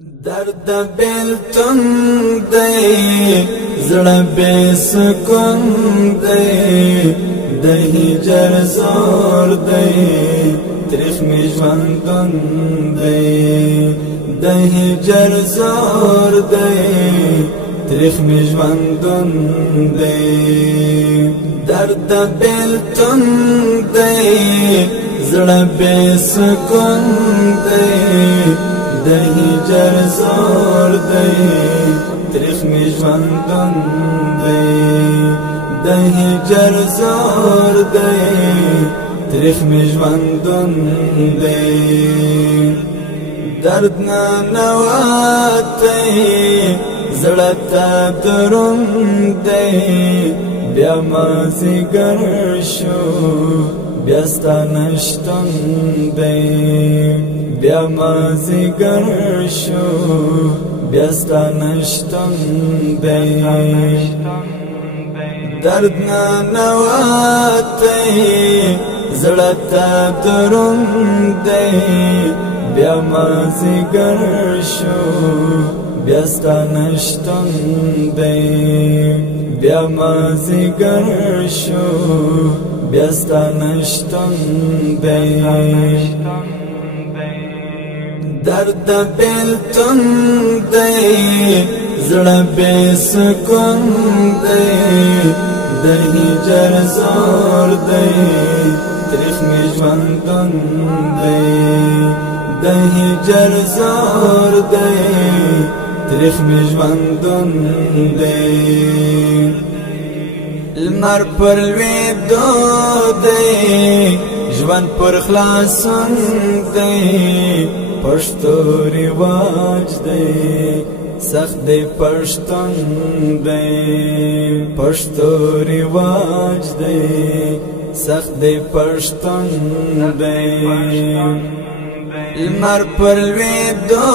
درد بیلتون دی زړه بے سکون دی د هجر زور دی تریخ می ژوندون دی د هجر زور دی تریخ می ژوندون دی درد بیلتون دی زړه بے سکون دی د هجر زور دی تریخ می ژوندون دی د هجر زور دی تریخ می ژوندون دی درد نه نواتی زړه ته دروند دی بیا مازیګر شو بیا ستا نشتون دی بیا مازیګر شو بیا ستا نشتون دی درد نه نواتی زړه ته دروند دی بیا مازیګر شو بیا ستا نشتون دی بیا مازیګر شو بیا ستا نشتون دی درد بیلتون دی زړه بے سکون دی د هجر زور دی تریخ می ژوندون دی د هجر زور دی تریخ می ژوندون دی لمر پر لویدو دی ژوند پر خلاصون دی پښتو رواج دی سخت دی پښتون دی پښتو رواج دی سخت دی پښتون دی لمر پر لویدو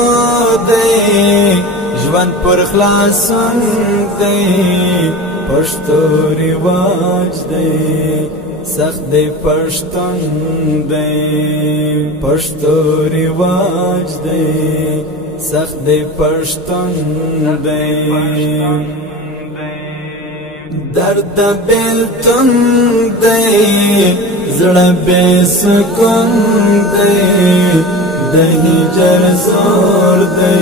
دی ژوند پر خلاصون دی پښتو رواج دی سخت دی پښتون دی پښتو رواج دی سخت دی پښتون دی درد بیلتون دی زړه بے سکون دی د هجر زور دی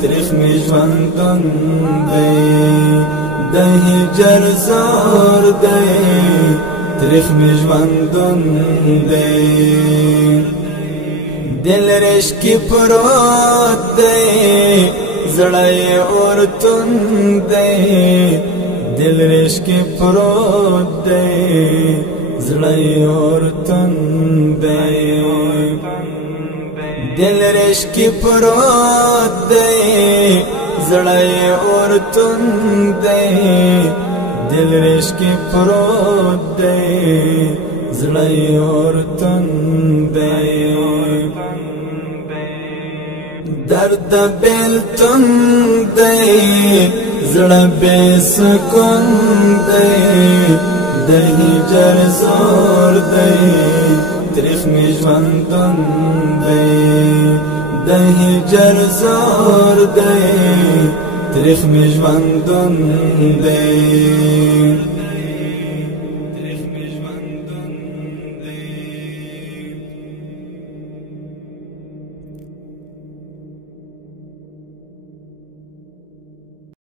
تریخ می ژوندون دی د هجر زور دی تریخ می ژوندون دی دل رشکی پروت دی زړه اورتون دی دل رشکی پروت دی زړه اورتون دی دل رشکی پروت دی زړه اورتون دی دل رشکی پروت دی زړه اورتون دی درد بیلتون دی زړه بے سکون دی د هجر زور دی تریخ می ژوندون دی د هجر زور دی تریخ می ژوندون دی